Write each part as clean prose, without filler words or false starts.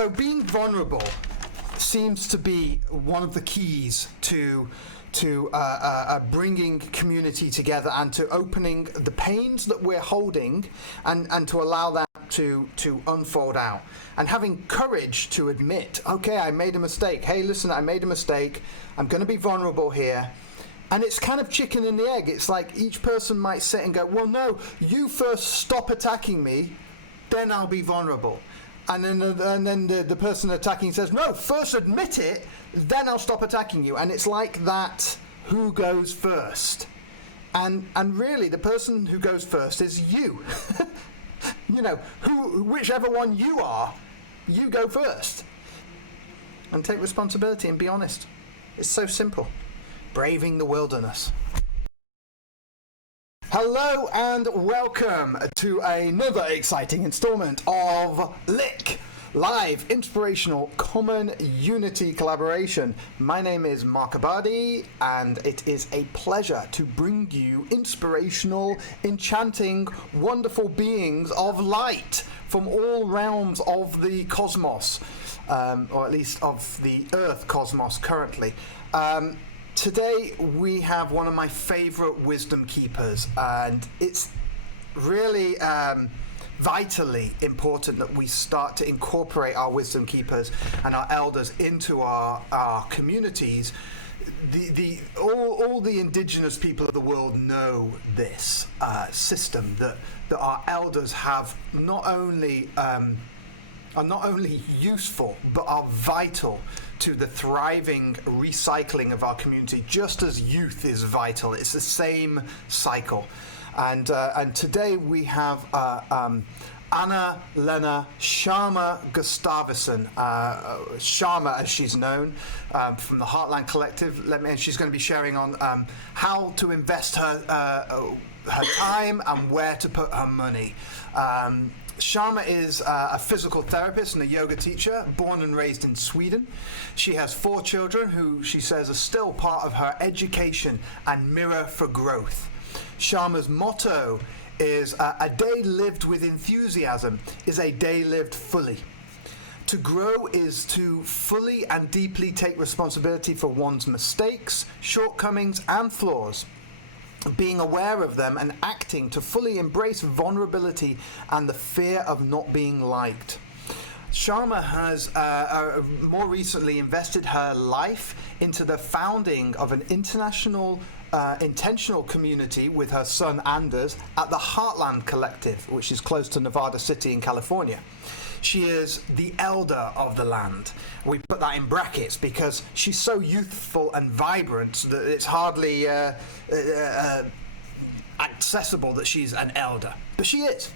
So being vulnerable seems to be one of the keys to bringing community together and to opening the pains that we're holding and to allow that to unfold out. And having courage to admit, okay, I made a mistake. Hey, listen, I made a mistake. I'm going to be vulnerable here. And it's kind of chicken and the egg. It's like each person might sit and go, well, no, you first stop attacking me, then I'll be vulnerable. And then the person attacking says, no, first admit it, then I'll stop attacking you. And it's like that, who goes first? And really, the person who goes first is you. You know, whichever one you are, you go first. And take responsibility and be honest. It's so simple. Braving the wilderness. Hello and welcome to another exciting installment of LIC, Live Inspirational Common Unity Collaboration. My name is Markabadi, and it is a pleasure to bring you inspirational, enchanting, wonderful beings of light from all realms of the cosmos, or at least of the Earth cosmos currently. Today we have one of my favorite wisdom keepers, and it's really vitally important that we start to incorporate our wisdom keepers and our elders into our communities. All the indigenous people of the world know this system that our elders have are not only useful but are vital to the thriving recycling of our community, just as youth is vital. It's the same cycle. And today we have Anna-Lena Shama Gustavsson, Shama as she's known, from the Heartland Collective. And she's going to be sharing on how to invest her time and where to put her money. Shama is a physical therapist and a yoga teacher, born and raised in Sweden. She has 4 children who she says are still part of her education and mirror for growth. Shama's motto is a day lived with enthusiasm is a day lived fully. To grow is to fully and deeply take responsibility for one's mistakes, shortcomings, and flaws, being aware of them and acting to fully embrace vulnerability and the fear of not being liked. Shama has more recently invested her life into the founding of an international intentional community with her son Anders at the Heartland Collective, which is close to Nevada City in California. She is the elder of the land. We put that in brackets because she's so youthful and vibrant that it's hardly accessible that she's an elder. But she is.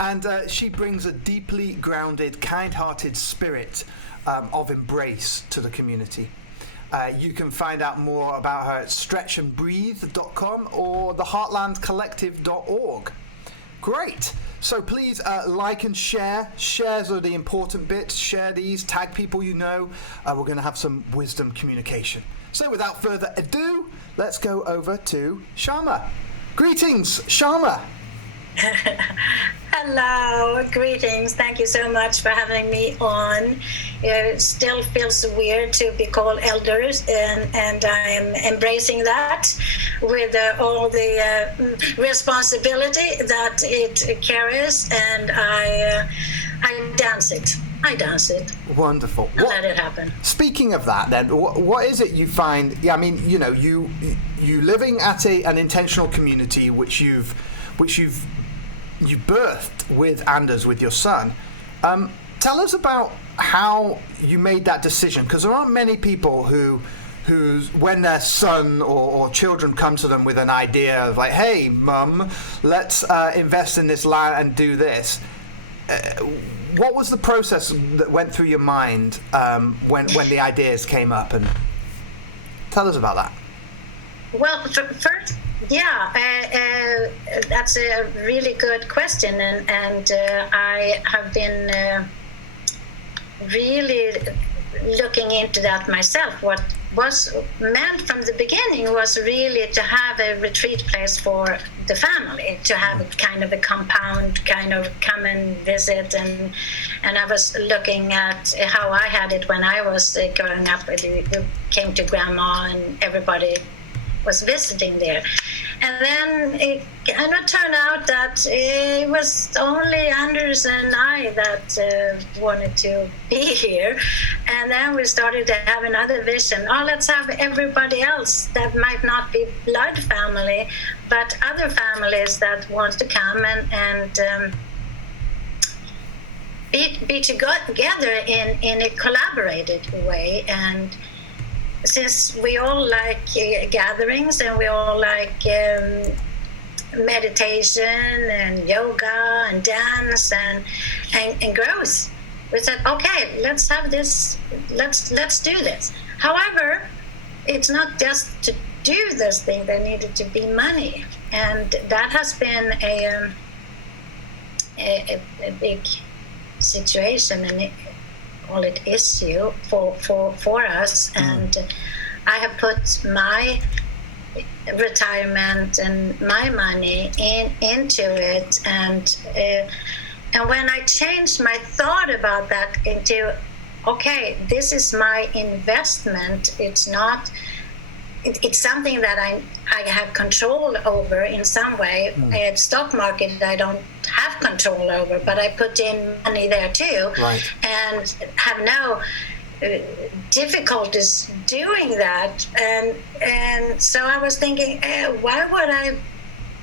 And she brings a deeply grounded, kind-hearted spirit of embrace to the community. You can find out more about her at stretchandbreathe.com or theheartlandcollective.org. Great. So please like and share. Shares are the important bit. Share these. Tag people you know. We're going to have some wisdom communication. So without further ado, let's go over to Shama. Greetings, Shama. Hello, greetings. Thank you so much for having me on. It still feels weird to be called elders, and I am embracing that with all the responsibility that it carries, and I dance it. Wonderful. Let it happen. Speaking of that, then, what is it you find? Yeah, I mean, you know, you living at an intentional community which you've birthed with Anders, with your son. Tell us about how you made that decision, because there aren't many people who when their son or children come to them with an idea of like, hey, mum, let's invest in this land and do this. What was the process that went through your mind when the ideas came up? And tell us about that. Well, first, yeah, that's a really good question, and I have been really looking into that myself. What was meant from the beginning was really to have a retreat place for the family, to have a kind of a compound, kind of come and visit. And I was looking at how I had it when I was growing up. We came to grandma and everybody was visiting there. And then it kind of turned out that it was only Anders and I that wanted to be here. And then we started to have another vision. Oh, let's have everybody else that might not be blood family, but other families that want to come and be together in a collaborated way. And since we all like gatherings and we all like meditation and yoga and dance and growth, we said, okay, let's have this, let's do this. However, it's not just to do this thing, there needed to be money. And that has been a big situation and call it issue for us. And I have put my retirement and my money into it, and when I changed my thought about that into, okay, this is my investment, it's not, it's something that I have control over in some way. Stock market I don't have control over, but I put in money there too, right, and have no difficulties doing that. And so I was thinking, why would I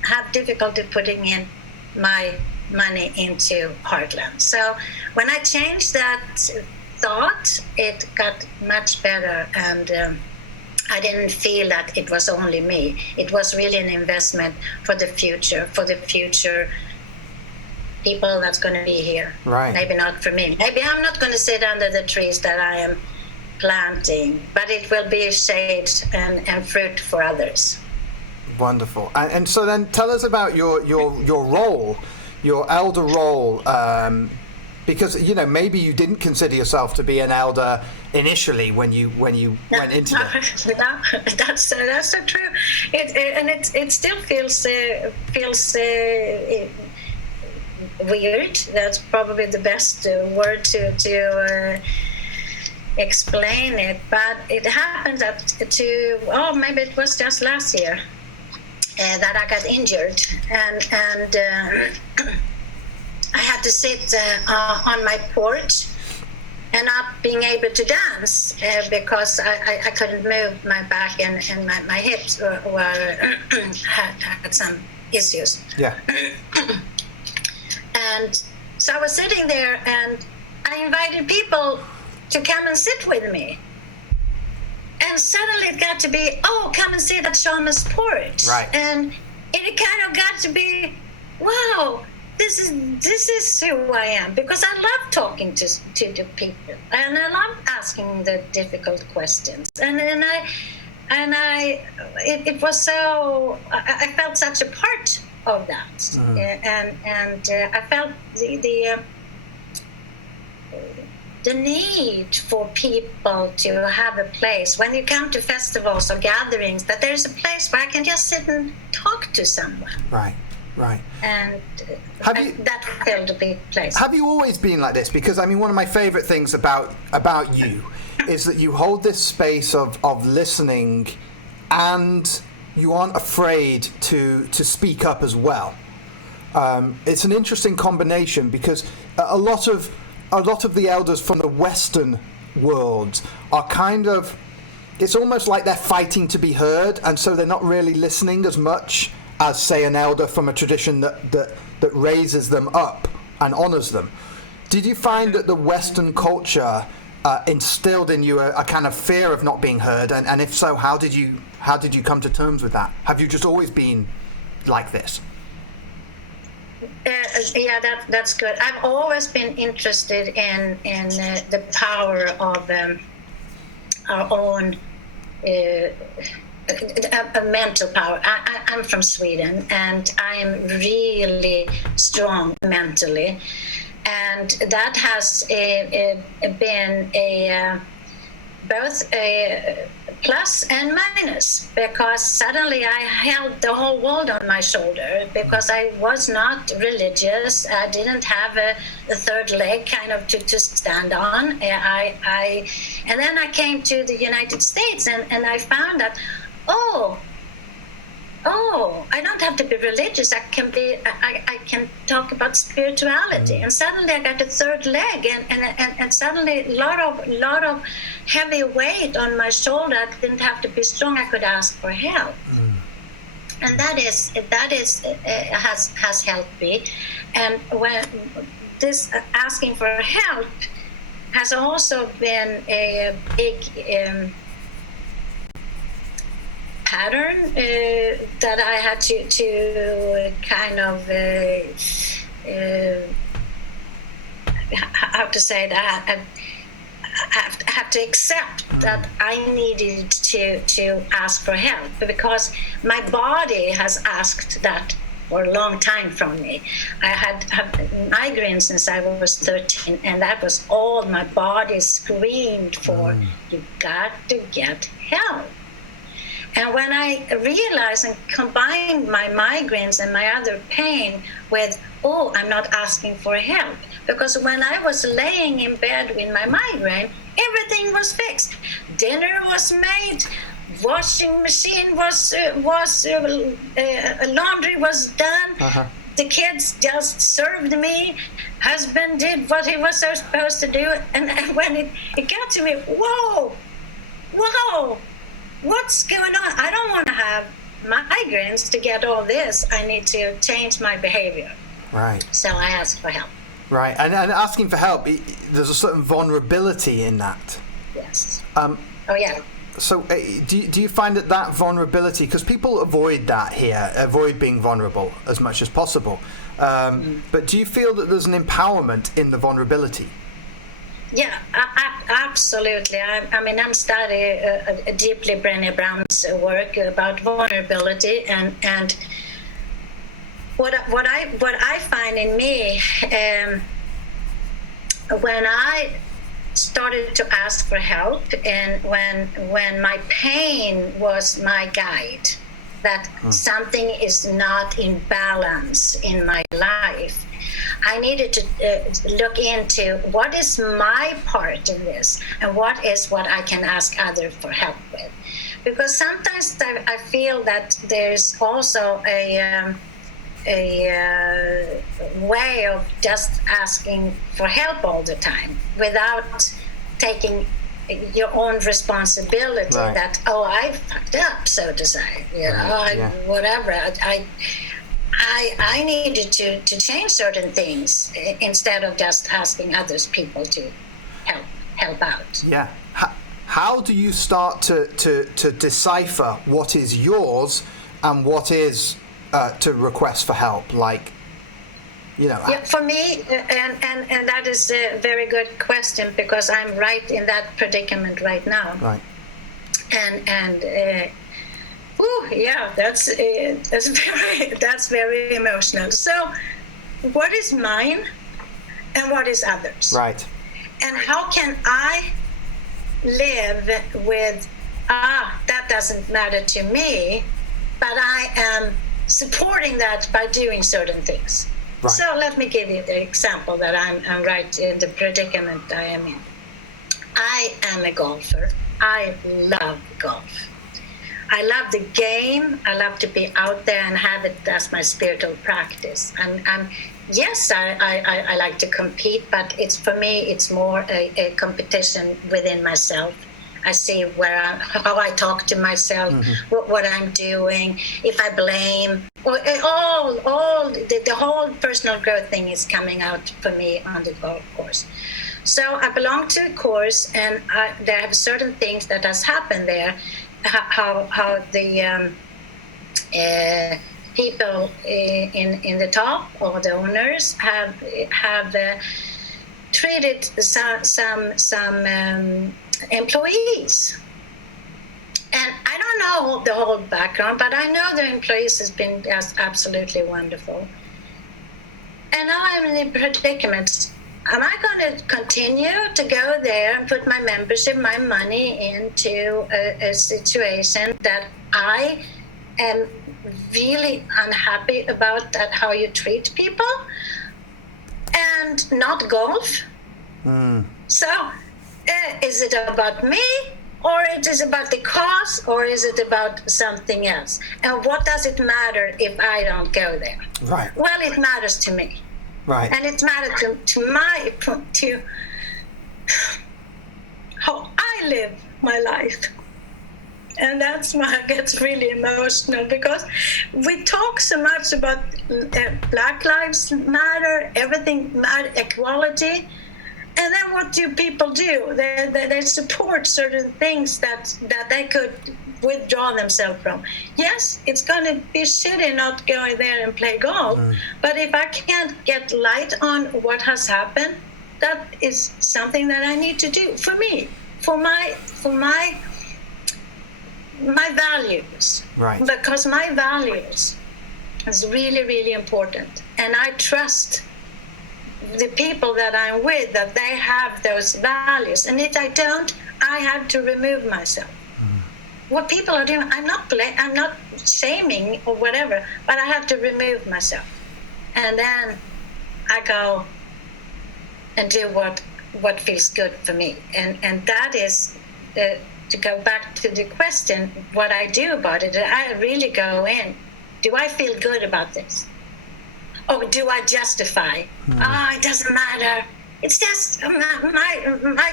have difficulty putting in my money into Heartland? So when I changed that thought, it got much better, and I didn't feel that it was only me. It was really an investment for the future people that's going to be here. Right. Maybe not for me. Maybe I'm not going to sit under the trees that I am planting, but it will be shade and fruit for others. Wonderful. And so then tell us about your role, your elder role, because maybe you didn't consider yourself to be an elder initially when you went into it. No, that's so true. It still feels weird. That's probably the best word to explain it. But it happened maybe it was just last year that I got injured, and I had to sit on my porch and not being able to dance because I couldn't move my back and my hips had some issues. Yeah. And so I was sitting there and I invited people to come and sit with me. And suddenly it got to be, come and sit at Shama's porch. Right. And it kind of got to be, wow, this is who I am, because I love talking to the people and I love asking the difficult questions. It was so, I felt such a part of that. And I felt the need for people to have a place when you come to festivals or gatherings, that there's a place where I can just sit and talk to someone. Right. And that felt a big place. Have you always been like this? Because I mean, one of my favorite things about you is that you hold this space of listening, and you aren't afraid to speak up as well. It's an interesting combination, because a lot of the elders from the Western world are kind of, it's almost like they're fighting to be heard, and so they're not really listening as much as, say, an elder from a tradition that raises them up and honors them. Did you find that the Western culture instilled in you a kind of fear of not being heard, and if so, how did you come to terms with that? Have you just always been like this? Yeah, that's good. I've always been interested in the power of our own mental power. I'm from Sweden, and I'm really strong mentally, and that has been both plus and minus, because suddenly I held the whole world on my shoulder, because I was not religious. I didn't have a third leg kind of to stand on. And then I came to the United States, and I found that, oh, I don't have to be religious. I can talk about spirituality. And suddenly I got a third leg, and suddenly a lot of heavy weight on my shoulder. I didn't have to be strong. I could ask for help. And that has helped me. And when this asking for help has also been a big pattern that I had to kind of how to say that, I have to accept that I needed to ask for help, because my body has asked that for a long time from me. I had migraines since I was 13, and that was all my body screamed for. You got to get help. And when I realized and combined my migraines and my other pain with, I'm not asking for help. Because when I was laying in bed with my migraine, everything was fixed. Dinner was made, washing machine was laundry was done. The kids just served me. Husband did what he was supposed to do. And when it got to me, whoa, what's going on? I don't want to have migraines to get all this. I need to change my behavior. Right. So I asked for help. Right, and asking for help, there's a certain vulnerability in that. Yes. Oh yeah. So do you find that vulnerability, because people avoid that here, avoid being vulnerable as much as possible, but do you feel that there's an empowerment in the vulnerability? Yeah, absolutely. I'm studying deeply Brené Brown's work about vulnerability, and what I find in me when I started to ask for help, and when my pain was my guide, that something is not in balance in my life. I needed to look into what is my part in this, and what I can ask others for help with. Because sometimes I feel that there's also a way of just asking for help all the time without taking your own responsibility. Right. That I fucked up, so to say. Whatever. I needed to change certain things instead of just asking others people to help out. Yeah. How do you start to decipher what is yours and what is to request for help? Yeah, for me, and that is a very good question, because I'm right in that predicament right now. Right. That's very emotional. So, what is mine, and what is others? Right. And how can I live with that doesn't matter to me, but I am supporting that by doing certain things. Right. So let me give you the example that I'm right in the predicament I am in. I am a golfer. I love golf. I love the game. I love to be out there and have it as my spiritual practice. Yes, I like to compete, but for me, it's more a competition within myself. I see how I talk to myself, what I'm doing, if I blame, the whole personal growth thing is coming out for me on the golf course. So I belong to a course, and there are certain things that has happened there. How the people in the top, or the owners, have treated some employees. And I don't know the whole background, but I know the employees has been absolutely wonderful. And now I'm in a predicament. am I going to continue to go there and put my membership, my money into a situation that I am really unhappy about, that how you treat people, and not golf? So is it about me, or it is about the cause, or is it about something else? And what does it matter if I don't go there? Right. Well, it matters to me. Right. And it matters to how I live my life. And that's why I get really emotional, because we talk so much about Black Lives Matter, everything matter, equality. And then what do people do? They support certain things that they could withdraw themselves from. Yes, it's going to be shitty not going there and play golf. But if I can't get light on what has happened, that is something that I need to do for me, for my values. Right. Because my values is really, really important. And I trust the people that I'm with, that they have those values. And if I don't, I have to remove myself. What people are doing, I'm not shaming or whatever, but I have to remove myself. And then I go and do what feels good for me. And that is, to go back to the question, what I do about it, I really go in. Do I feel good about this? Or do I justify? It doesn't matter. It's just my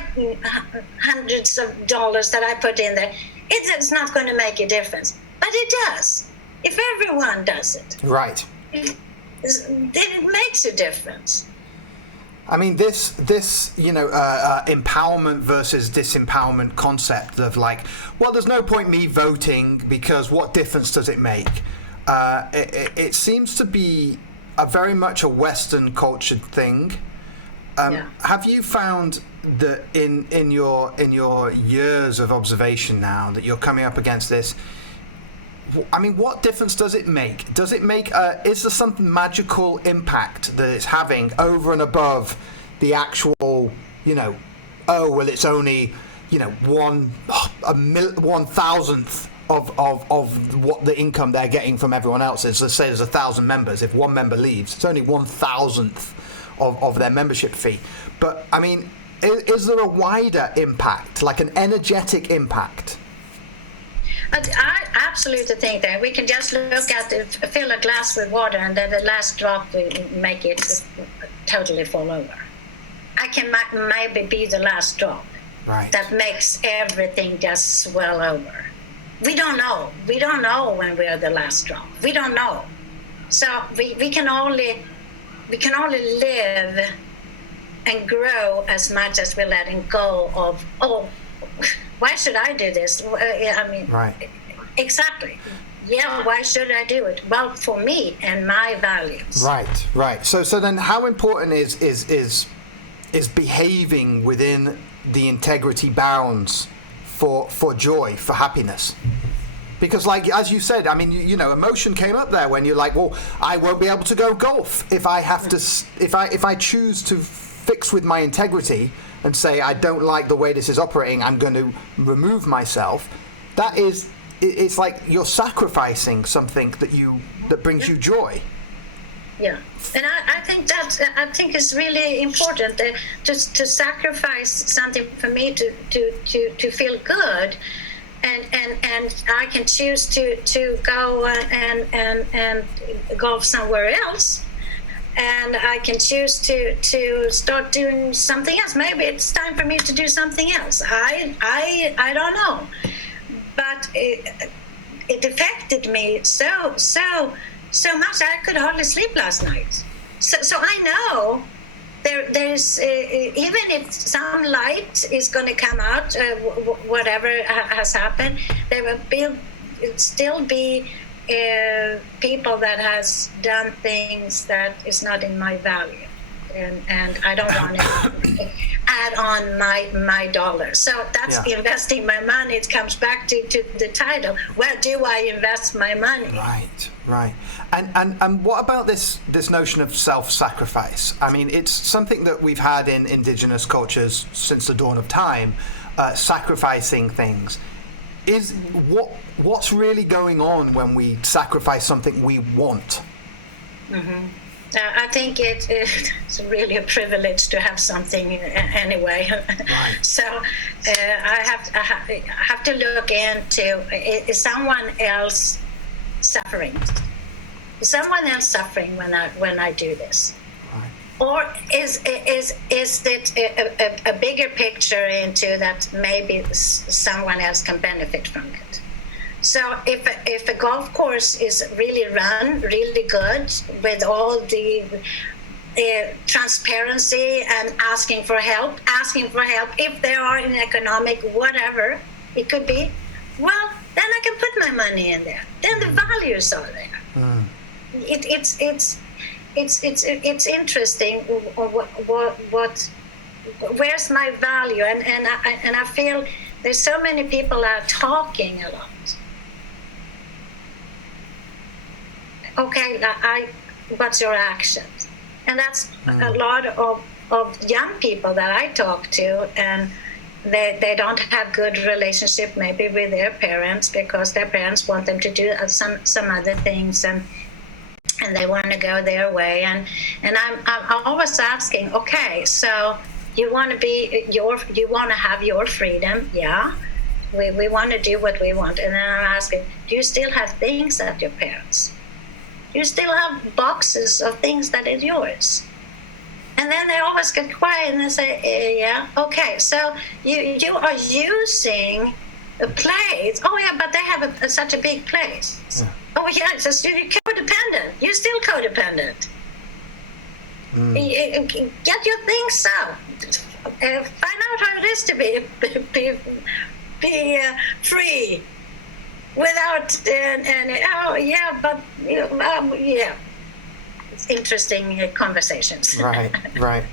hundreds of dollars that I put in there. It's not going to make a difference. But it does. If everyone does it. Right. It makes a difference. I mean, this empowerment versus disempowerment concept of like, well, there's no point me voting because what difference does it make? It seems to be very much a Western cultured thing. Have you found that in your years of observation now that you're coming up against this? I mean, what difference does it make? Does it make? Is there something magical impact that it's having over and above the actual? It's only 1/1000th of what the income they're getting from everyone else is. Let's say there's 1,000 members. If one member leaves, it's only 1/1000th of their membership fee. But I mean, is there a wider impact, like an energetic impact? I absolutely think that we can just look at it, fill a glass with water, and then the last drop will make it totally fall over. I can maybe be the last drop. Right. That makes everything just swell over. We don't know. We don't know when we are the last drop. We don't know. So we can only live and grow as much as we're letting go of, why should I do this? Right. Exactly. Yeah, why should I do it? Well, for me and my values. Right. So then how important is behaving within the integrity bounds for joy, for happiness? Because, like, as you said, I mean, emotion came up there when you're like, well, I won't be able to go golf if I have to, if I choose to fix with my integrity and say I don't like the way this is operating, I'm going to remove myself. It's like you're sacrificing something that brings you joy. Yeah, and I think it's really important to sacrifice something for me to feel good, and I can choose to go and golf somewhere else, and I can choose to start doing something else. Maybe it's time for me to do something else. I don't know, but it affected me so much I could hardly sleep last night. So I know there's even if some light is going to come out, whatever has happened, there will still be people that has done things that is not in my value. and I don't want to add on my dollars. So that's investing my money. It comes back to the title. Where do I invest my money? Right. And what about this notion of self-sacrifice? I mean, it's something that we've had in indigenous cultures since the dawn of time, sacrificing things. Is what's really going on when we sacrifice something we want? Mm-hmm. I think it's really a privilege to have something anyway. Right. So I have to look into, is someone else suffering? Is someone else suffering when I do this? Right. Or is it a bigger picture into that maybe someone else can benefit from it? So if a golf course is really run really good with all the transparency and asking for help, if they are in economic whatever it could be, well, then I can put my money in there. Then the values are there. It's interesting. What where's my value? And I feel there's so many people are talking a lot. Okay, what's your actions? And that's a lot of young people that I talk to, and they don't have good relationship maybe with their parents because their parents want them to do some other things, and they want to go their way. And I'm always asking, okay, so you want to have your freedom, yeah. We want to do what we want, and then I'm asking, do you still have things at your parents? You still have boxes of things that are yours. And then they always get quiet and they say, yeah, okay, so you are using a place. Oh, yeah, but they have such a big place. Yeah. Oh, yeah, so you're codependent. You're still codependent. Get your things out. Find out how it is to be free. Without it's interesting conversations. Right.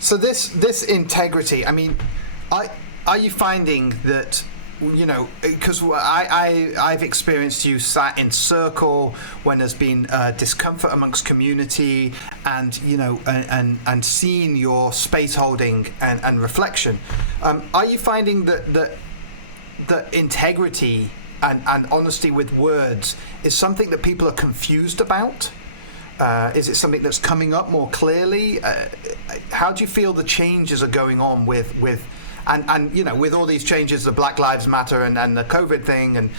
So this integrity. I mean, are you finding that, because I've experienced you sat in circle when there's been discomfort amongst community, and and seen your space holding and reflection. Are you finding that integrity and honesty with words is something that people are confused about? Is it something that's coming up more clearly? How do you feel the changes are going on with with all these changes, the Black Lives Matter and the COVID thing, and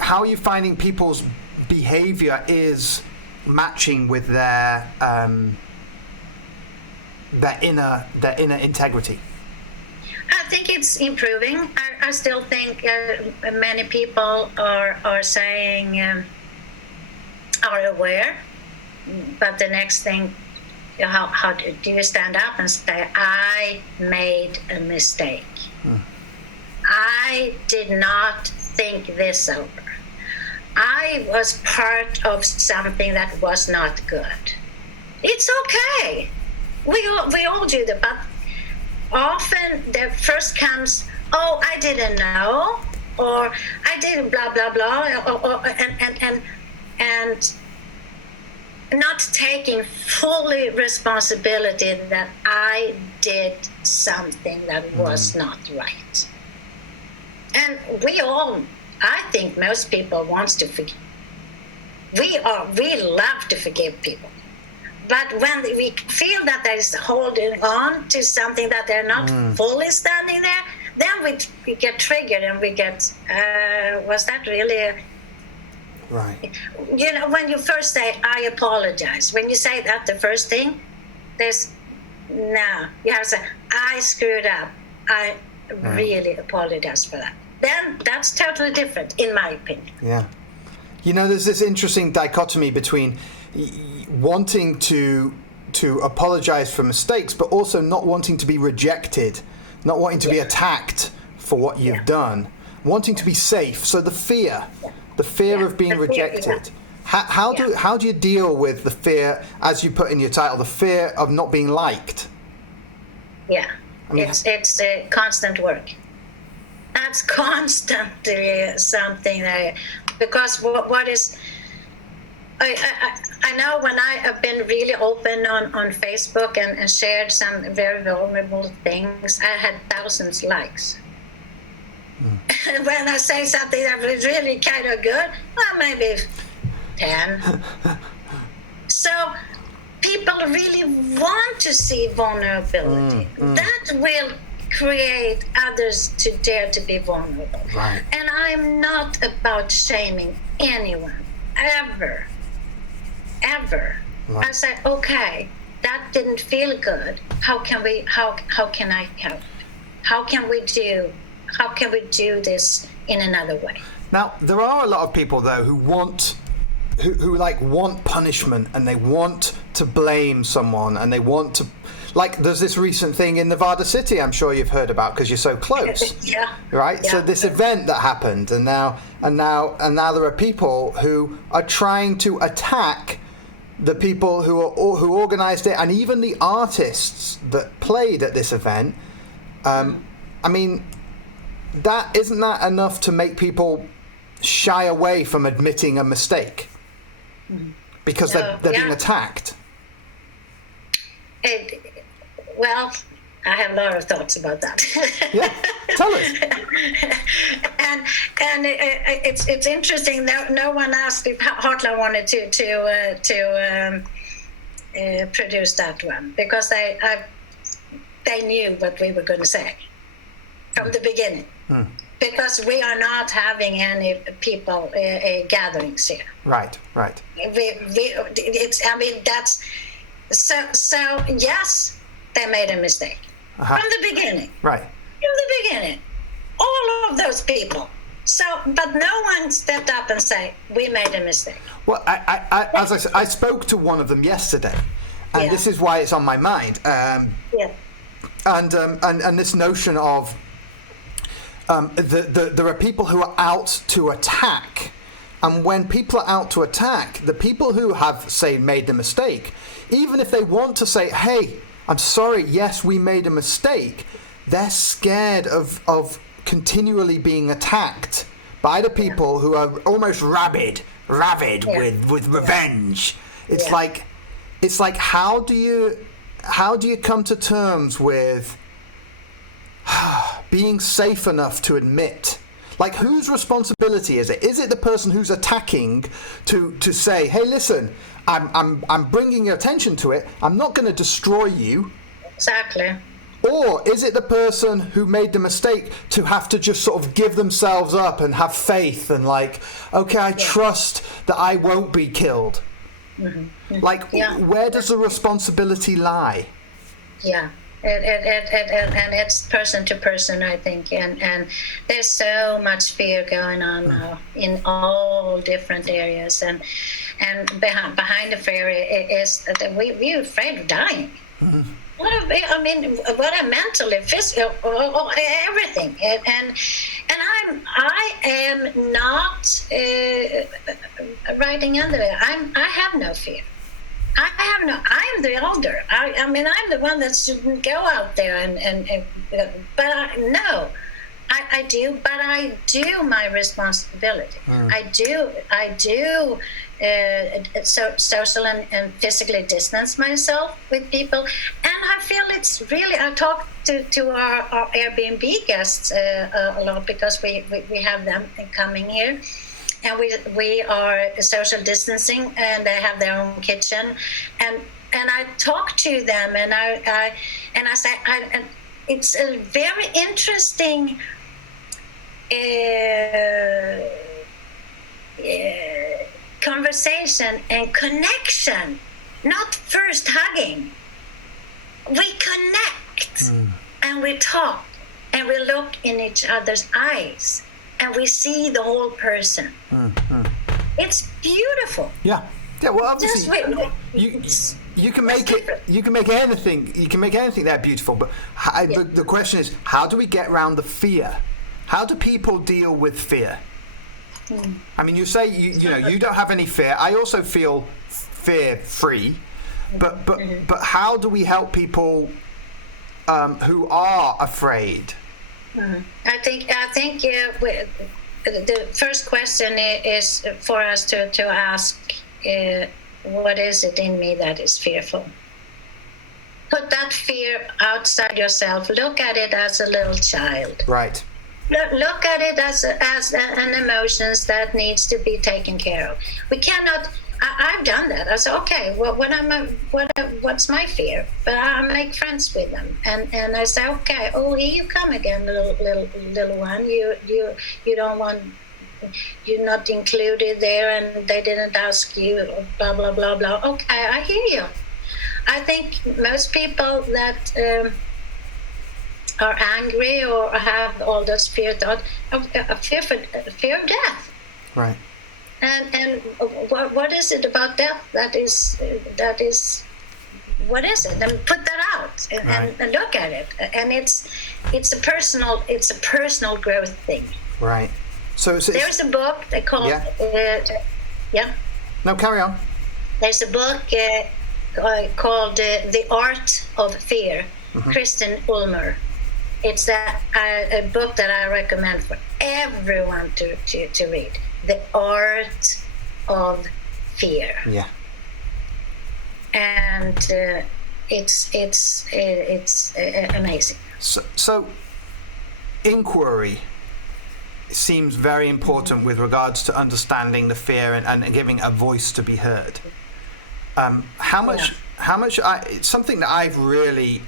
how are you finding people's behavior is matching with their inner integrity? I think it's improving. I still think many people are saying, are aware, but the next thing, how do you stand up and say, I made a mistake. I did not think this over. I was part of something that was not good. It's okay. We all do that, but often the first comes, oh, I didn't know, or I didn't blah blah blah, and not taking fully responsibility that I did something that was not right. And I think most people wants to forgive. We love to forgive people. But when we feel that they're holding on to something that they're not fully standing there, then we get triggered and we get, was that really? Right. When you first say, I apologize, when you say that the first thing, you have to say, I screwed up. I really apologize for that. Then that's totally different, in my opinion. Yeah. There's this interesting dichotomy between wanting to apologize for mistakes, but also not wanting to be rejected, not wanting to be attacked for what you've done, wanting to be safe. So the fear of being rejected. How do you deal with the fear, as you put in your title, the fear of not being liked? Yeah, I mean, it's a constant work. That's constantly something that, because what is, I know when I have been really open on Facebook and shared some very vulnerable things, I had thousands of likes. And when I say something that was really kind of good, well, maybe 10. So people really want to see vulnerability. That will create others to dare to be vulnerable. Right. And I'm not about shaming anyone, ever. Right. I say, okay, that didn't feel good. How can I help? How can we do this in another way? Now, there are a lot of people though who want punishment, and they want to blame someone, and they want to, like, there's this recent thing in Nevada City I'm sure you've heard about because you're so close. Yeah. Right? Yeah. So this event that happened, and now there are people who are trying to attack the people who organized it, and even the artists that played at this event. I mean, isn't that enough to make people shy away from admitting a mistake because they're being attacked? Well, I have a lot of thoughts about that. Yeah, tell us. and it's interesting. No one asked if Heartland wanted to produce that one, because they knew what we were going to say from the beginning. Because we are not having any people gatherings here. Right. That's so. Yes, they made a mistake from the beginning. Right. From the beginning, all of those people. So, but no one stepped up and said, "We made a mistake." Well, as I said, I spoke to one of them yesterday, and this is why it's on my mind. And this notion of. There are people who are out to attack, and when people are out to attack, the people who have, say, made the mistake, even if they want to say, hey, I'm sorry, yes, we made a mistake, they're scared of continually being attacked by the people who are almost rabid with revenge. It's like how do you come to terms with being safe enough to admit, like, whose responsibility is it? Is it the person who's attacking to say, hey, listen, I'm bringing your attention to it, I'm not going to destroy you? Exactly. Or is it the person who made the mistake to have to just sort of give themselves up and have faith and like, okay, I trust that I won't be killed? Mm-hmm. Like, where does the responsibility lie? Yeah. And it's person to person, I think, and there's so much fear going on now in all different areas, and behind the fear is that we're afraid of dying. Mm-hmm. What a mentally, physical, everything, and I am not writing under it. I have no fear. I'm the elder. I'm the one that shouldn't go out there but I do my responsibility. I do social and physically distance myself with people, and I feel it's really. I talk to our Airbnb guests a lot, because we have them coming here. And we are social distancing, and they have their own kitchen, and I talk to them, and I say, it's a very interesting conversation and connection. Not first hugging. We connect, and we talk, and we look in each other's eyes. And we see the whole person. It's beautiful. Yeah. Well, obviously, you can make it. You can make anything. You can make anything that beautiful. But the question is, how do we get around the fear? How do people deal with fear? I mean, you say you don't have any fear. I also feel fear-free, but how do we help people who are afraid? I think the first question is for us to ask, what is it in me that is fearful? Put that fear outside yourself. Look at it as a little child. Right. Look at it as an emotions that needs to be taken care of. We cannot. I've done that. I said, okay, well, what's my fear? But I make friends with them, and I say, okay, oh, here you come again, little one. You don't want. You're not included there, and they didn't ask you. Blah blah blah blah. Okay, I hear you. I think most people that are angry or have all those fear thoughts, fear of death. Right. And what is it about death that is what is it? And put that out and look at it. And it's a personal growth thing. Right. So there's a book they call No, carry on. There's a book called The Art of Fear, Kristen Ulmer. It's a book that I recommend for everyone to read. The Art of Fear. Yeah. And it's amazing. So inquiry seems very important with regards to understanding the fear and giving a voice to be heard. How much it's something that I've really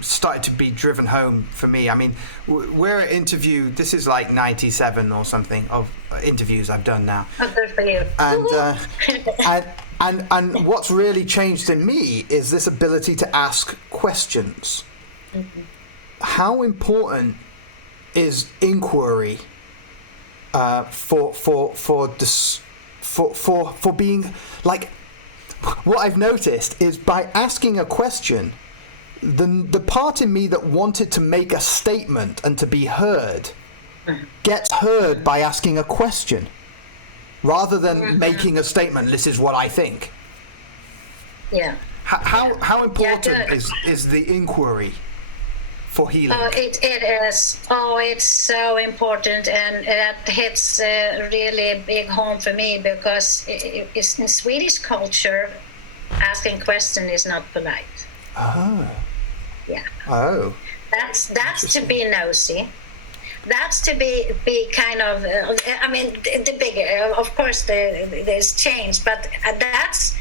started to be driven home for me. I mean, we're interviewed, this is like 97 or something of interviews I've done now. Oh, good for you. And what's really changed in me is this ability to ask questions. Mm-hmm. How important is inquiry for being like? What I've noticed is by asking a question, the part in me that wanted to make a statement and to be heard gets heard by asking a question rather than making a statement, this is what I think. Yeah. How important is the inquiry for healing? It is. It's so important, and it hits really big home for me because it's in Swedish culture, asking question is not polite. Oh. Yeah. Oh. That's to be nosy. That's to be kind of. I mean, the bigger. Of course, there's change, but that's.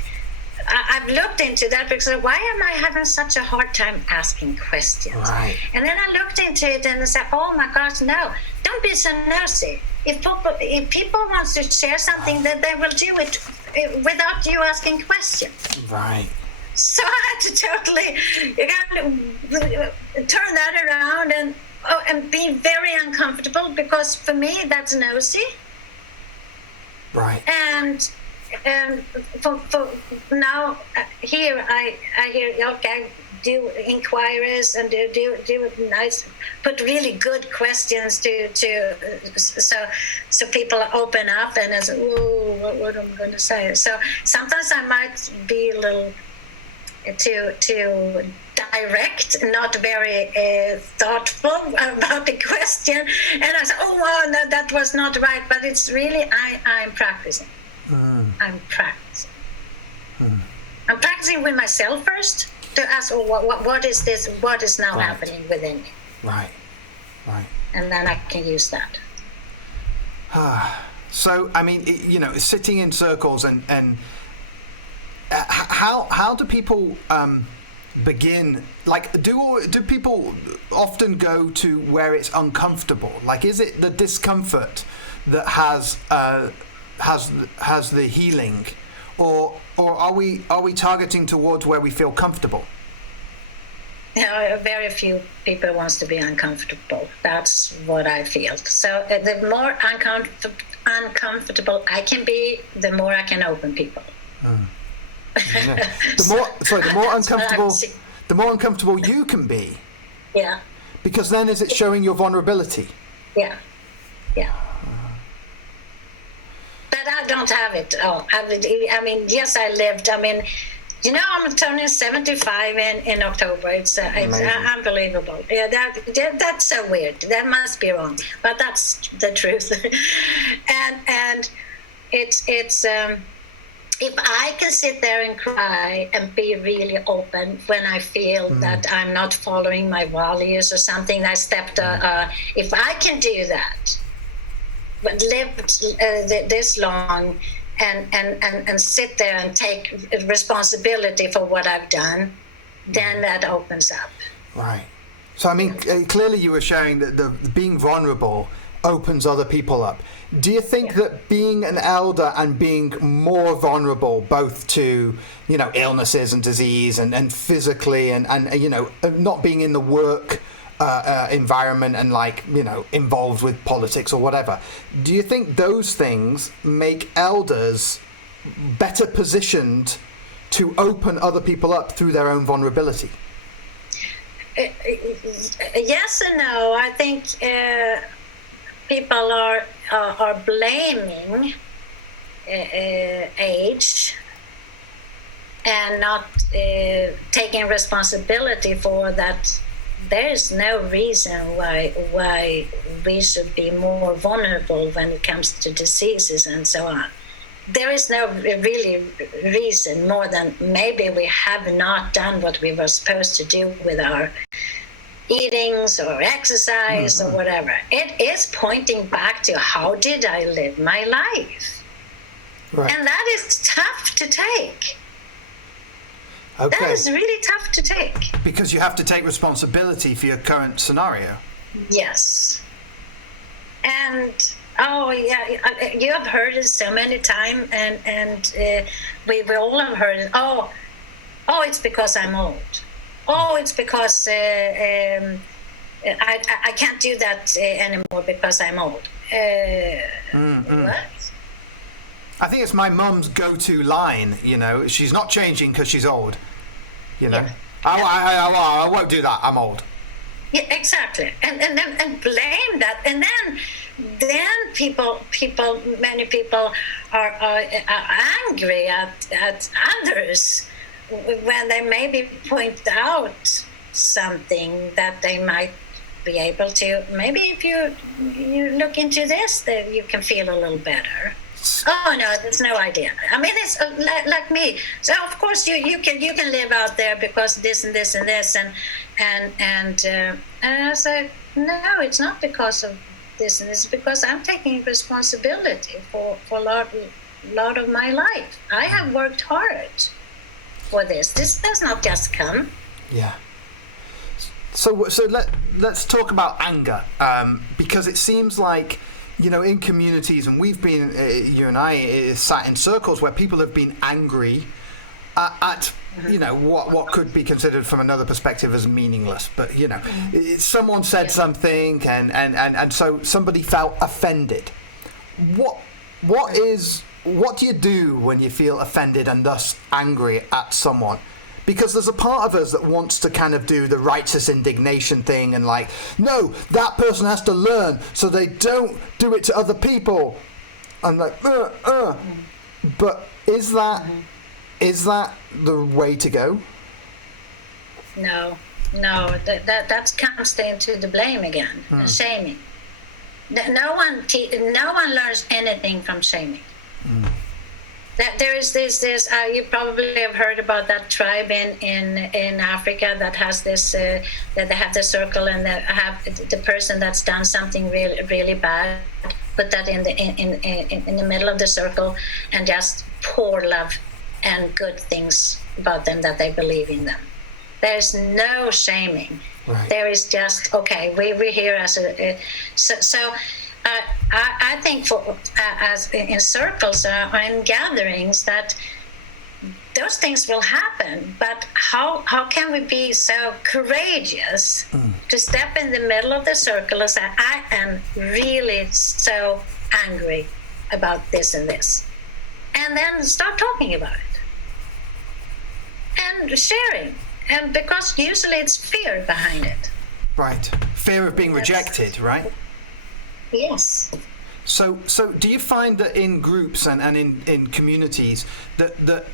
I've looked into that because why am I having such a hard time asking questions? Right. And then I looked into it and I said, oh my gosh, no, don't be so nosy. If people want to share something, then they will do it without you asking questions. Right. So I had to totally turn that around and be very uncomfortable because for me that's nosy. Right. And for now here I hear okay, do inquiries and do nice, put really good questions to so people open up and I say, oh, what am I going to say? So sometimes I might be a little too direct, not very thoughtful about the question, and I say, oh, well, no, that was not right. But it's really I'm practicing. I'm practicing. I'm practicing with myself first to ask, oh, what is this? What is now happening within me? Right. And then I can use that. So, I mean, sitting in circles and how do people begin? Like, do people often go to where it's uncomfortable? Like, is it the discomfort that has the healing, or are we targeting towards where we feel comfortable? Very few people wants to be uncomfortable. That's what I feel. So the more uncomfortable I can be, the more I can open people. Yeah. The more uncomfortable you can be. Yeah. Because then is it showing your vulnerability? Yeah. don't have it. Oh, I mean, yes, I lived. I mean, I'm turning 75 in October. It's unbelievable. Yeah, that's so weird. That must be wrong, but that's the truth. and it's if I can sit there and cry and be really open when I feel that I'm not following my values or something, I stepped. If I can do that, but live this long. And sit there and take responsibility for what I've done, then that opens up. Right. So, I mean, clearly you were sharing that the being vulnerable opens other people up. Do you think that being an elder and being more vulnerable both to, illnesses and disease and physically and not being in the work environment and involved with politics or whatever, do you think those things make elders better positioned to open other people up through their own vulnerability? Yes and no. I think people are blaming age and not taking responsibility for that. There is no reason why we should be more vulnerable when it comes to diseases and so on. There is no really reason more than maybe we have not done what we were supposed to do with our eatings or exercise or whatever. It is pointing back to how did I live my life? Right. And that is tough to take. Okay. That is really tough to take. Because you have to take responsibility for your current scenario. Yes. And, you have heard it so many times, and we all have heard it. Oh, it's because I'm old. Oh, it's because I can't do that anymore because I'm old. What? I think it's my mum's go-to line, she's not changing because she's old, Yeah. I won't do that, I'm old. Yeah, exactly. And blame that. And then many people are angry at others when they maybe point out something that they might be able to. Maybe if you look into this, then you can feel a little better. Oh no, there's no idea. I mean, it's like me. So of course you can live out there because this and this and this and I said no, it's not because of this and this. It's because I'm taking responsibility for a lot of my life. I have worked hard for this. This does not just come. Yeah. So let's talk about anger because it seems like. In communities, and we've been, you and I, sat in circles where people have been angry at what could be considered from another perspective as meaningless. But, someone said something and so somebody felt offended. What do you do when you feel offended and thus angry at someone? Because there's a part of us that wants to kind of do the righteous indignation thing and no, that person has to learn so they don't do it to other people. I'm like, But is that the way to go? No, that comes into the blame again, shaming. No one learns anything from shaming. There is this you probably have heard about that tribe in Africa that has this that they have the circle and they have the person that's done something really really bad, put that in the middle of the circle and just pour love and good things about them that they believe in them. There's no shaming. Right. There is just we're here as so. I think as in circles or in gatherings that those things will happen, but how can we be so courageous to step in the middle of the circle and say, I am really so angry about this and this, and then start talking about it and sharing, and because usually it's fear behind it. Right, fear of being rejected, right? Yes. So do you find that in groups and in communities that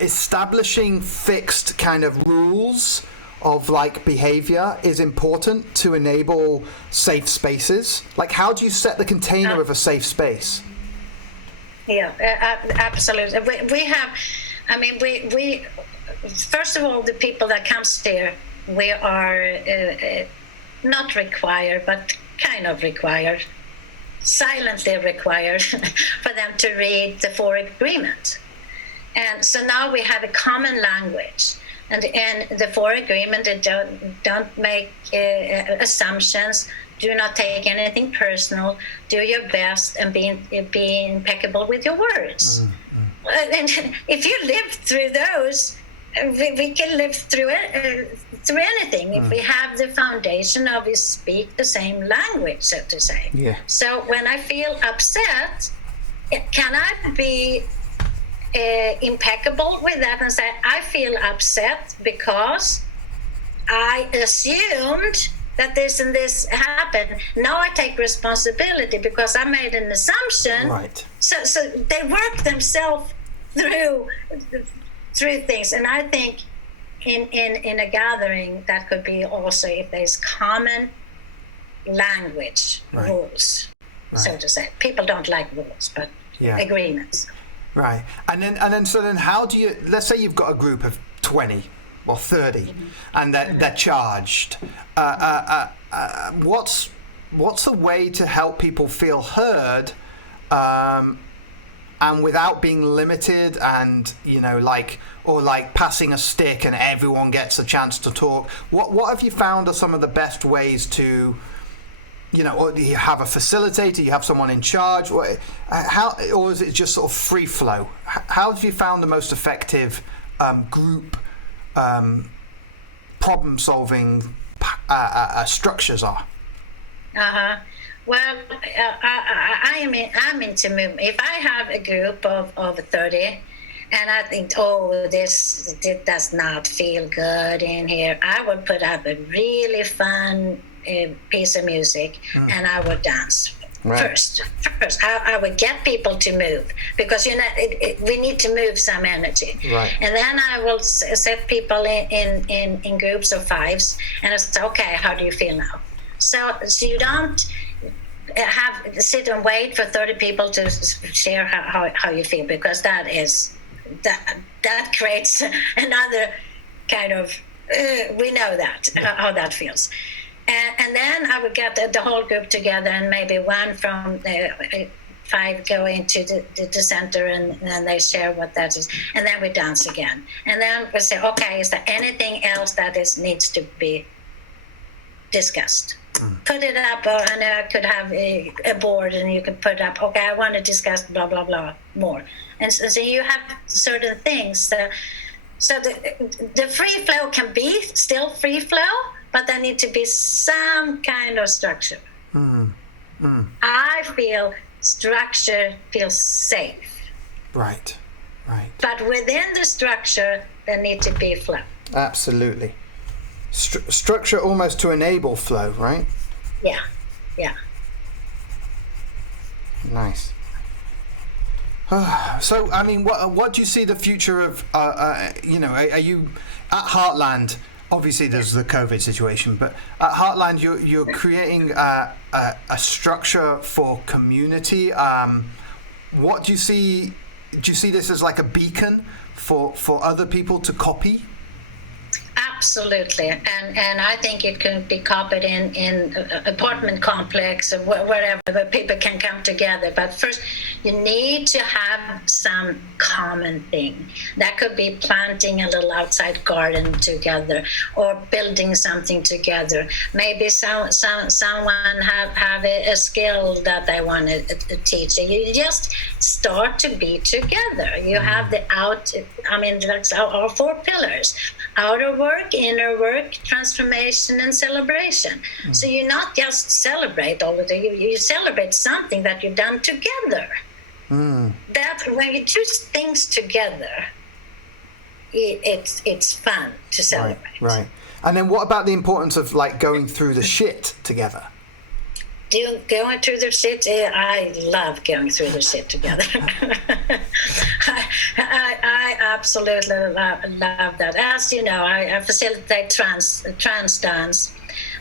establishing fixed kind of rules of like behavior is important to enable safe spaces? Like, how do you set the container of a safe space? Yeah, absolutely. We have, I mean, we first of all, the people that comes here, we are not required, but kind of required, silently required for them to read the four agreement. And so now we have a common language. And the four agreement, they don't make assumptions, do not take anything personal, do your best, and be impeccable with your words. And if you live through those, we can live through anything if we have the foundation of we speak the same language, so to say. Yeah. So when I feel upset, can I be impeccable with that and say, I feel upset because I assumed that this and this happened. Now I take responsibility because I made an assumption. Right. So they work themselves through things. And I think in a gathering, that could be also if there's common language, rules, so to say. People don't like rules, but agreements. Right. And then how do you, let's say you've got a group of 20 or 30 and they're charged. What's a way to help people feel heard and without being limited and, like passing a stick and everyone gets a chance to talk? What have you found are some of the best ways to, or do you have a facilitator, you have someone in charge? Or is it just sort of free flow? How have you found the most effective group problem solving structures are? Well, I'm into movement. If I have a group of 30 and I think, this does not feel good in here, I would put up a really fun piece of music and I would dance. First, I would get people to move because we need to move some energy. Right. And then I will set people in groups of fives, and I say, okay, how do you feel now? So you don't sit and wait for 30 people to share how you feel, because that creates another kind of we know that how that feels. And then I would get the whole group together, and maybe one from five go into the center, and then they share what that is. And then we dance again. And then we say, okay, is there anything else that needs to be discussed? Put it up, and I could have a board, and you could put up, okay, I want to discuss blah, blah, blah more. And so you have certain things. So the free flow can be still free flow, but there need to be some kind of structure. I feel structure feels safe. Right. But within the structure, there need to be flow. Absolutely. Structure almost to enable flow, right? Yeah. Nice. So, I mean, what do you see the future of, are you at Heartland? Obviously, there's the COVID situation, but at Heartland, you're creating a structure for community. What do you see? Do you see this as like a beacon for other people to copy? Absolutely, and I think it can be copied in apartment complex or wherever where people can come together. But first, you need to have some common thing. That could be planting a little outside garden together, or building something together. Maybe someone have a skill that they want to teach. You just start to be together. You have that's our four pillars: outer work, inner work, transformation, and celebration. So you not just celebrate all of it, you celebrate something that you've done together. That when you choose things together, it's fun to celebrate. Right. And then what about the importance of like going through the shit together? going through the shit, I love going through the shit together. I absolutely love that. As you know, I facilitate trance dance.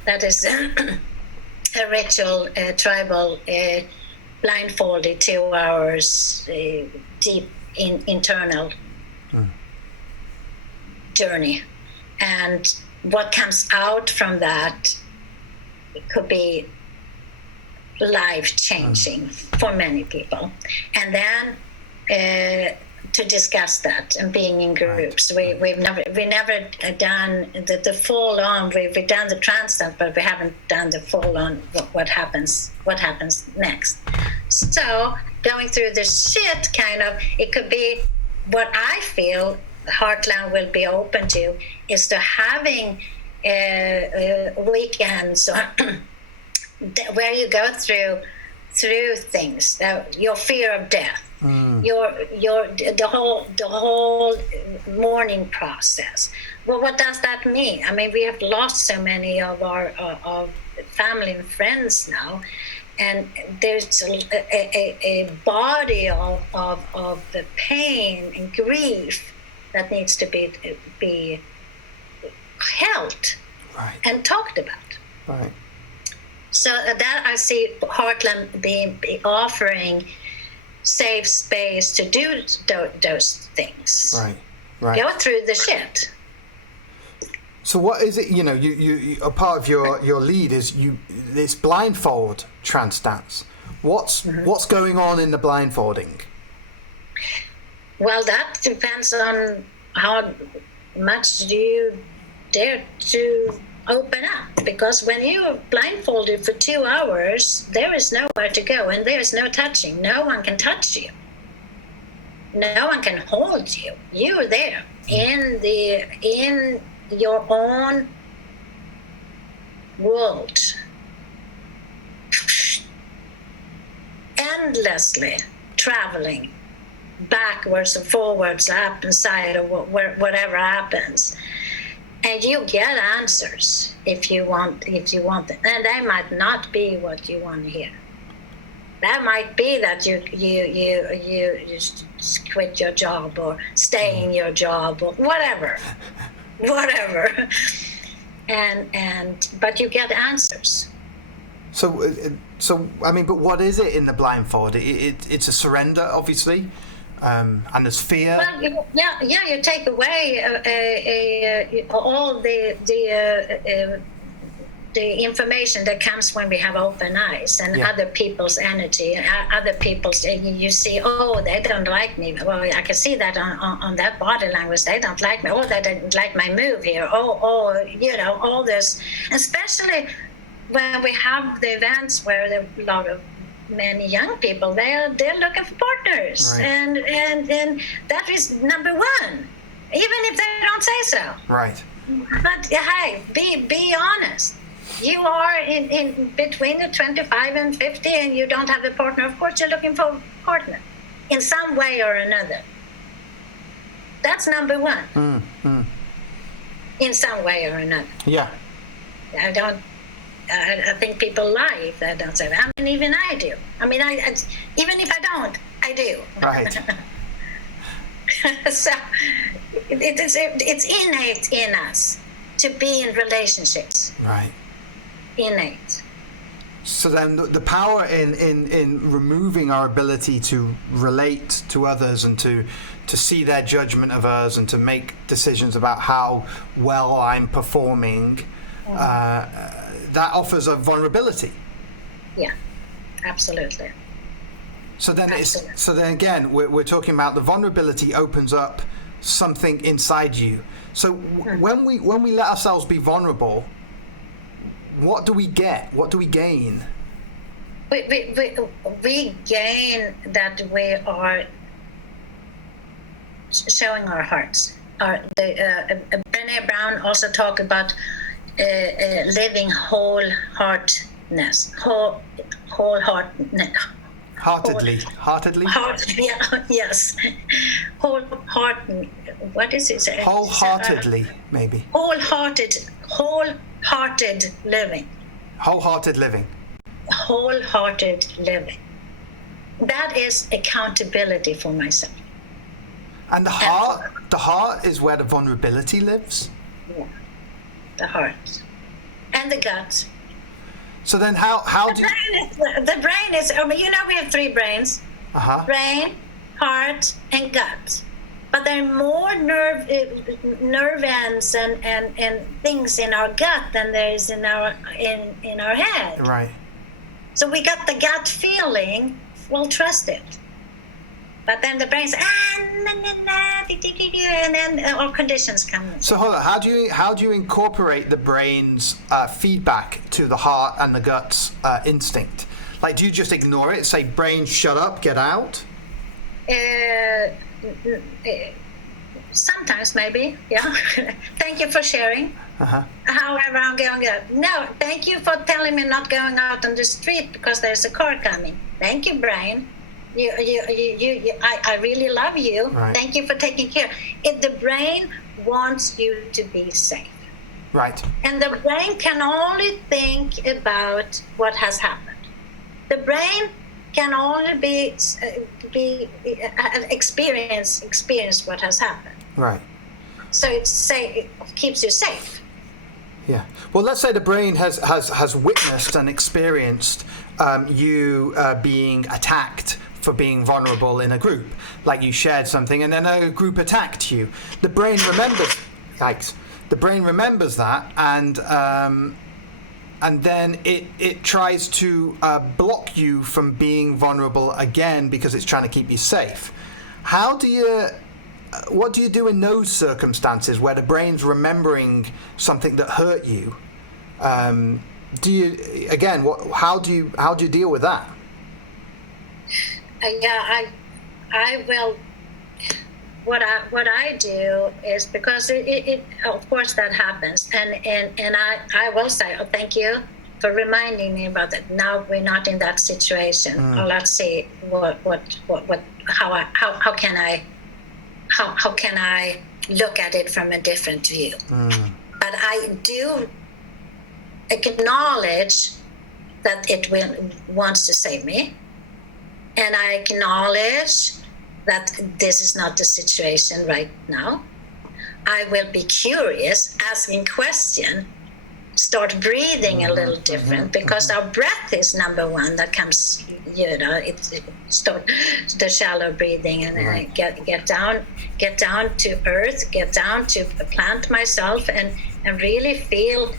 That is a ritual, tribal, blindfolded 2 hours, deep internal journey. And what comes out from that could be life-changing for many people. And then to discuss that and being in groups. We've never done the full on. We've done the trance stuff, but we haven't done the full on what happens next. So going through the shit, kind of, it could be what I feel Heartland will be open to is to having weekends where you go through things, your fear of death, the whole mourning process. Well, what does that mean? I mean, we have lost so many of our of family and friends now, and there's a body of the pain and grief that needs to be held and talked about. Right. So that I see Heartland being offering safe space to do those things. Right. Go through the shit. So what is it? You know, you a part of your lead is this blindfold trance dance. What's going on in the blindfolding? Well, that depends on how much do you dare to open up, because when you're blindfolded for 2 hours, there is nowhere to go and there is no touching. No one can touch you. No one can hold you. You're there in your own world, endlessly traveling backwards and forwards, up and side, or whatever happens. And you get answers if you want them. And they might not be what you want to hear. That might be that you just quit your job or stay in your job or whatever. But you get answers. So I mean, but what is it in the blindfold? It's a surrender, obviously. And there's fear. Well, you take away all the information that comes when we have open eyes and other people's energy, other people's. You see, oh, they don't like me. Well, I can see that on that body language. They don't like me. Oh, they didn't like my move here. Oh, you know, all this, especially when we have the events where there are a lot of many young people, they're looking for partners, and that is number one, even if they don't say so. Right. But hey, be honest. You are in between the 25 and 50, and you don't have a partner. Of course, you're looking for a partner in some way or another. That's number one. In some way or another. Yeah. I think people lie if they don't say that. I mean, even I do. I mean, even if I don't, I do. Right. So it's innate in us to be in relationships. Right. Innate. So then the power in removing our ability to relate to others and to see their judgment of us and to make decisions about how well I'm performing, that offers a vulnerability. Yeah, absolutely. So then again, we're talking about the vulnerability opens up something inside you. So when we let ourselves be vulnerable, what do we get? What do we gain? We gain that we are showing our hearts. Brené Brown also talked about living wholeheartedness. Heartedly. Yes. Wholehearted. What is it? Wholeheartedly, maybe. Wholehearted living. Wholehearted living. wholehearted living. That is accountability for myself. And the heart is where the vulnerability lives? Yeah, the heart. And the gut. So then how do you... The brain is, we have 3 brains. Brain, heart, and gut. But there are more nerve ends and things in our gut than there is in our head. Right. So we got the gut feeling, we'll trust it. But then the brain says, and then all conditions come in. So hold on, how do you incorporate the brain's feedback to the heart and the gut's instinct? Like, do you just ignore it, say, brain, shut up, get out? Sometimes, maybe, yeah. Thank you for sharing. However, I'm going out. No, thank you for telling me not going out on the street because there's a car coming. Thank you, brain. I really love you. Right. Thank you for taking care. If the brain wants you to be safe. Right. And the brain can only think about what has happened. The brain can only experience what has happened. Right. So it keeps you safe. Yeah. Well, let's say the brain has witnessed and experienced you being attacked for being vulnerable in a group. Like you shared something and then a group attacked you. The brain remembers, yikes, the brain remembers that and then it tries to block you from being vulnerable again because it's trying to keep you safe. What do you do in those circumstances where the brain's remembering something that hurt you? How do you deal with that? I will. What I do is because it of course that happens, and I will say, oh, thank you for reminding me about that. Now we're not in that situation. Or let's see how can I look at it from a different view. But I do acknowledge that it wants to save me, and I acknowledge that this is not the situation right now. I will be curious, asking questions, start breathing a little different, because our breath is number one that comes, it start the shallow breathing and get down to earth, get down to plant myself and really feel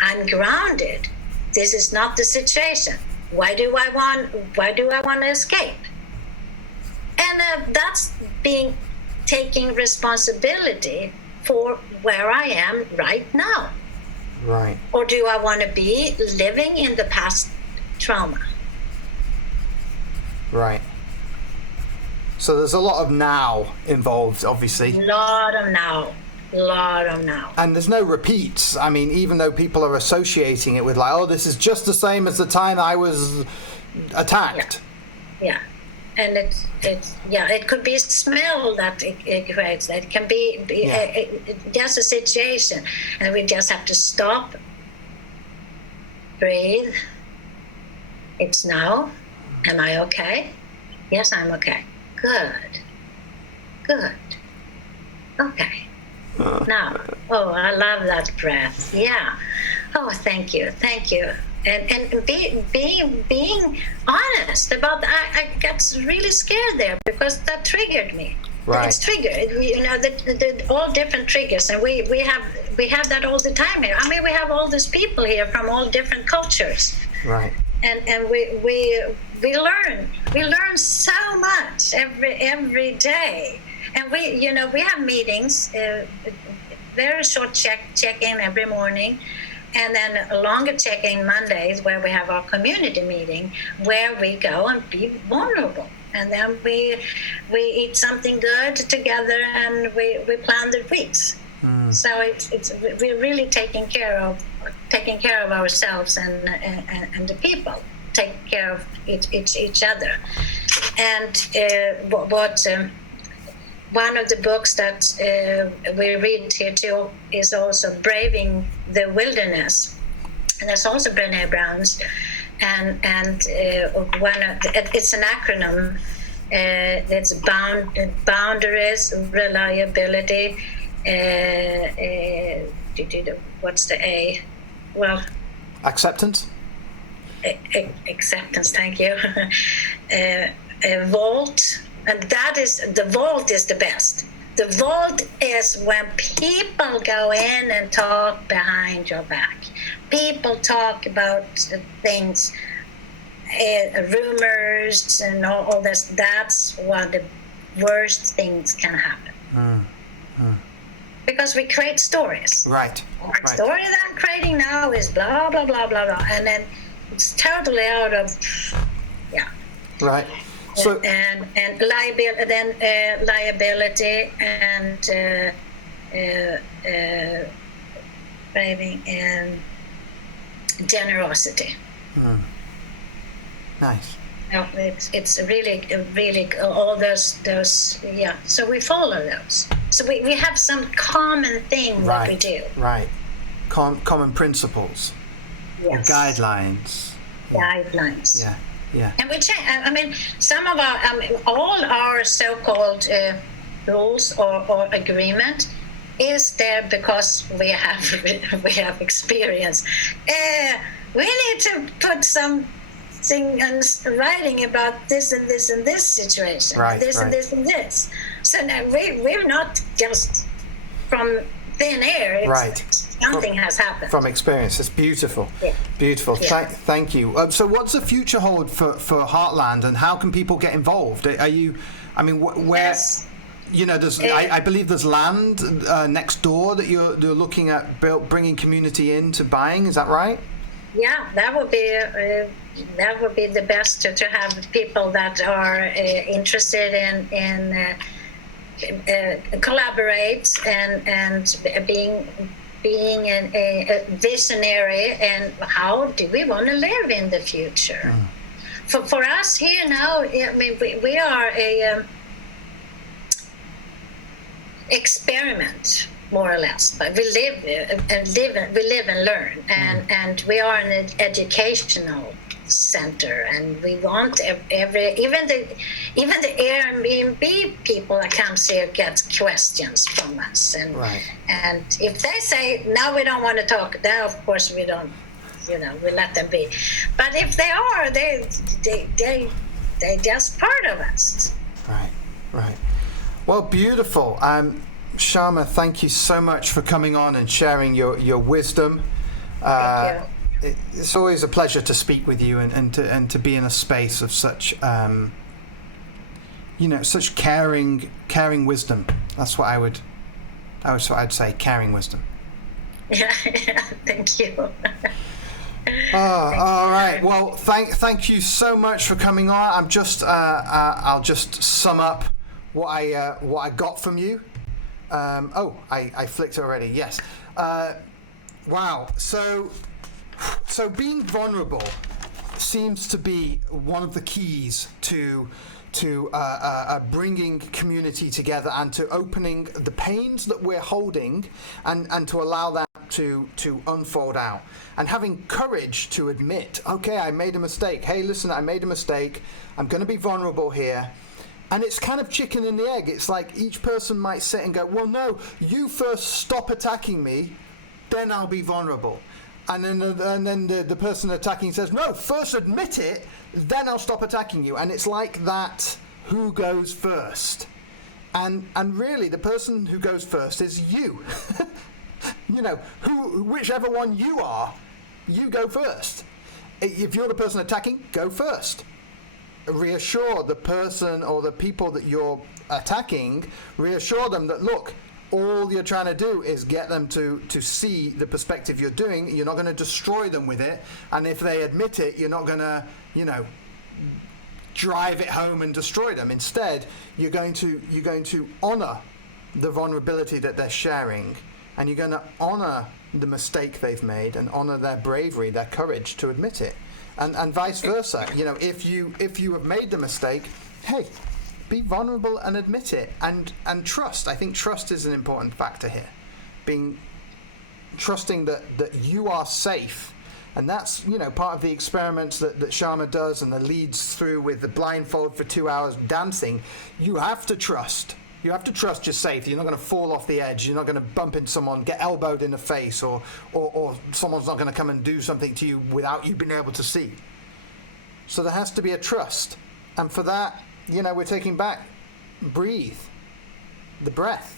I'm grounded. This is not the situation. Why do I want to escape? And that's taking responsibility for where I am right now. Right. Or do I want to be living in the past trauma? Right. So there's a lot of now involved, obviously. Lot of now. And there's no repeats. I mean, even though people are associating it with like, oh, this is just the same as the time I was attacked. Yeah. And it could be smell that it creates. It can be just a situation, and we just have to stop, breathe. It's now. Am I okay? Yes, I'm okay. Good. Okay. Now. Oh, I love that breath. Yeah. Oh, thank you. And being honest about that. I got really scared there because that triggered me. Right. It's triggered, the all different triggers, and we have that all the time here. I mean, we have all these people here from all different cultures. Right. And we learn so much every day, and we have meetings, very short check-in every morning. And then a longer check-in Mondays where we have our community meeting where we go and be vulnerable. And then we eat something good together and we plan the weeks. So we're really taking care of ourselves and the people, taking care of each other. And one of the books that we read here too is also Braving the Wilderness. And that's also Brené Brown's. and it's an acronym. It's boundaries, reliability. What's the A? Well, acceptance. Acceptance. Thank you. Vault, and the vault is the best. The vault is when people go in and talk behind your back. People talk about things, rumors and all this. That's what the worst things can happen. Because we create stories. Right. The story that I'm creating now is blah, blah, blah, blah, blah. And then it's totally out of, Right. So and liability and craving and generosity. Nice. No, it's really all those So we follow those. So we have some common thing that we do. Right. Common principles. Yes. Guidelines. Guidelines. Yeah. Yeah. And we change. I mean, some of our, all our so-called rules or agreement is there because we have experience. We need to put something in writing about this and this and this situation, right, this and this and this. So now we're not just from thin air. Something has happened. From experience. It's beautiful. Yeah. Beautiful. Yeah. Thank you. So what's the future hold for Heartland, and how can people get involved? Are you, I mean, where, Yes. There's, I believe there's land next door that you're looking at bringing community into buying. Is that right? Yeah, that would be the best to have people that are interested in collaborate and being a visionary, and how do we want to live in the future? For us here now, I mean, we are a experiment, more or less, but we live and learn, and we are an educational center, and we want even the Airbnb people that comes here get questions from us, and and if they say no, we don't want to talk, then of course we don't, we let them be. But if they are, they just part of us. Right. Well, beautiful. Shama, thank you so much for coming on and sharing your wisdom. Thank you. It's always a pleasure to speak with you and to be in a space of such such caring wisdom. That's what I'd say, caring wisdom. Yeah, thank you. All right. Well, thank you so much for coming on. I'll just sum up what I got from you. I flicked already. Yes. Wow. So being vulnerable seems to be one of the keys to bringing community together and to opening the pains that we're holding and to allow that to unfold out, and having courage to admit, okay, I made a mistake. Hey, listen, I made a mistake. I'm going to be vulnerable here. And it's kind of chicken and the egg. It's like each person might sit and go, well, no, you first stop attacking me, then I'll be vulnerable. And then the person attacking says, no, first admit it, then I'll stop attacking you. And it's like that, who goes first? And really, the person who goes first is you. Whichever one you are, you go first. If you're the person attacking, go first. Reassure the person or the people that you're attacking, reassure them that, look, all you're trying to do is get them to see the perspective you're doing. You're not going to destroy them with it. And if they admit it, you're not going to, drive it home and destroy them. Instead, you're going to honor the vulnerability that they're sharing, and you're going to honor the mistake they've made and honor their bravery, their courage to admit it. And vice versa. If you have made the mistake, hey, be vulnerable and admit it, and trust. I think trust is an important factor here. Trusting that you are safe And that's, part of the experiments that Shama does and that leads through with the blindfold for 2 hours dancing. You have to trust. You have to trust you're safe. You're not going to fall off the edge. You're not going to bump into someone, get elbowed in the face, or someone's not going to come and do something to you without you being able to see. So there has to be a trust. And for that, we're taking back, breathe, the breath.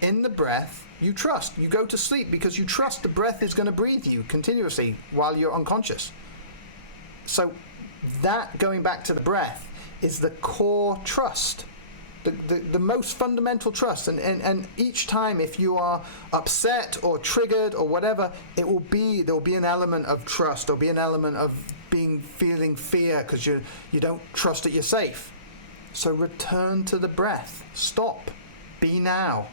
In the breath, you trust. You go to sleep because you trust the breath is going to breathe you continuously while you're unconscious. So that, going back to the breath, is the core trust. The most fundamental trust, and each time if you are upset or triggered or whatever, there'll be an element of trust. There'll be an element of feeling fear because you don't trust that you're safe. So return to the breath. Stop. Be now.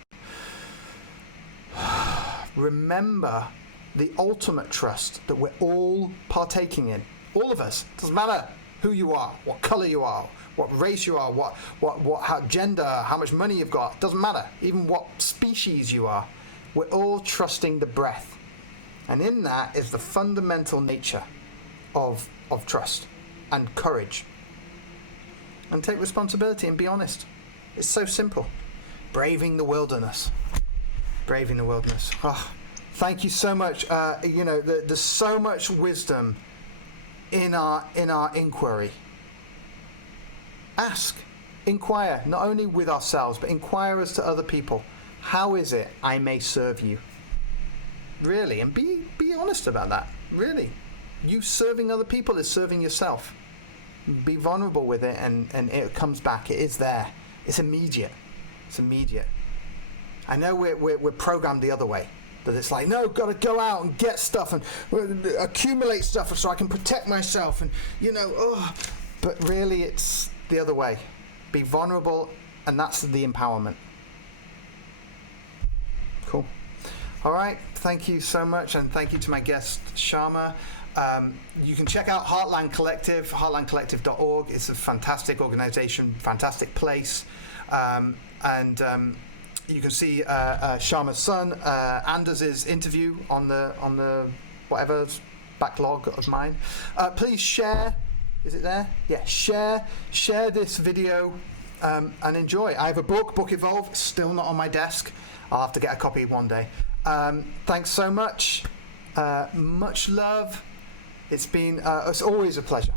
Remember the ultimate trust that we're all partaking in. All of us. Doesn't matter who you are, what color you are, what race you are, how gender, how much money you've got. Doesn't matter. Even what species you are. We're all trusting the breath. And in that is the fundamental nature of trust and courage. And take responsibility and be honest. It's so simple. Braving the wilderness. Braving the wilderness. Oh, thank you so much. There's so much wisdom in our inquiry. Ask, inquire, not only with ourselves, but inquire as to other people. How is it I may serve you? Really, and be honest about that. Really, you serving other people is serving yourself. Be vulnerable with it, and it comes back. It is there. It's immediate. It's immediate. I know we're programmed the other way. That it's like, no, got to go out and get stuff and accumulate stuff so I can protect myself. And, but really it's the other way. Be vulnerable, and that's the empowerment. Cool. All right. Thank you so much, and thank you to my guest, Shama. You can check out Heartland Collective, heartlandcollective.org. It's a fantastic organization, fantastic place. You can see Shama's son, Anders' interview on the whatever backlog of mine. Please share. Is it there? Yeah, share this video and enjoy. I have a book Evolve, still not on my desk. I'll have to get a copy one day. Thanks so much. Much love. It's always a pleasure.